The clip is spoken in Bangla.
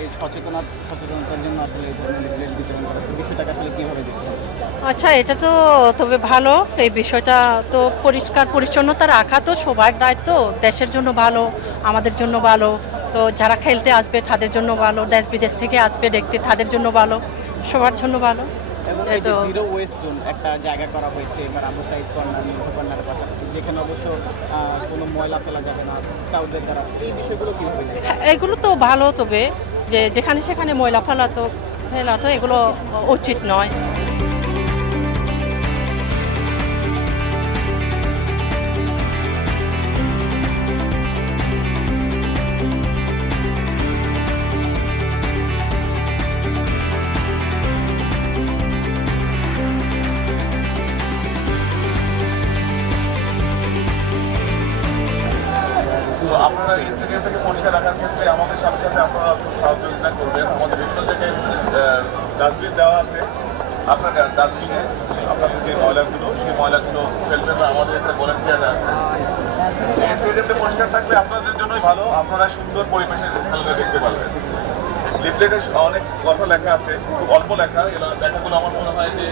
এই সচেতনতার জন্য আসলে এই ধরনের লিফলেট বিতরণ করা হচ্ছে, বিষয়টাকে আসলে কীভাবে দেখছেন? আচ্ছা, এটা তো তবে ভালো। এই বিষয়টা তো পরিষ্কার পরিচ্ছন্নতা রাখা তো সবার দায়িত্ব। দেশের জন্য ভালো, আমাদের জন্য ভালো। তো যারা খেলতে আসবে তাদের জন্য ভালো, দেশ বিদেশ থেকে আসবে দেখতে তাদের জন্য ভালো, সবার জন্য ভালো। এবং এই এই যে তো জিরো ওয়েস্ট জোন একটা জায়গা করা হয়েছে এবার আবু সাইদ কর্নার, নির্ভর কর্নারের পাশাপাশি, যেখানে অবশ্য কোনো ময়লা ফেলা যাবে না স্কাউটদের দ্বারা, এই বিষয়গুলো কীভাবে দেখছেন? হ্যাঁ, এগুলো তো ভালো, তবে যে যেখানে সেখানে ময়লা ফেলা তো এগুলো উচিত নয়। তো আপনারা এই স্টেডিয়ামটাকে পরিষ্কার রাখার ক্ষেত্রে আমাদের সাথে সাথে আপনারা খুব সহযোগিতা করবেন। আমাদের বিভিন্ন জায়গায় ডাস্টবিন দেওয়া আছে, আপনারা ডাস্টবিনে আপনাদের যে ময়লাগুলো সেই ময়লাগুলো ফেলবেন না। আমাদের একটা ভলেন্টিয়ার আছে। এই স্টেডিয়ামটা পরিষ্কার থাকলে আপনাদের জন্যই ভালো, আপনারা সুন্দর পরিবেশে খেলাটা দেখতে পারবেন। লিফলেটে অনেক কথা লেখা আছে, খুব অল্প লেখা, এই লেখাগুলো আমার মনে হয় যে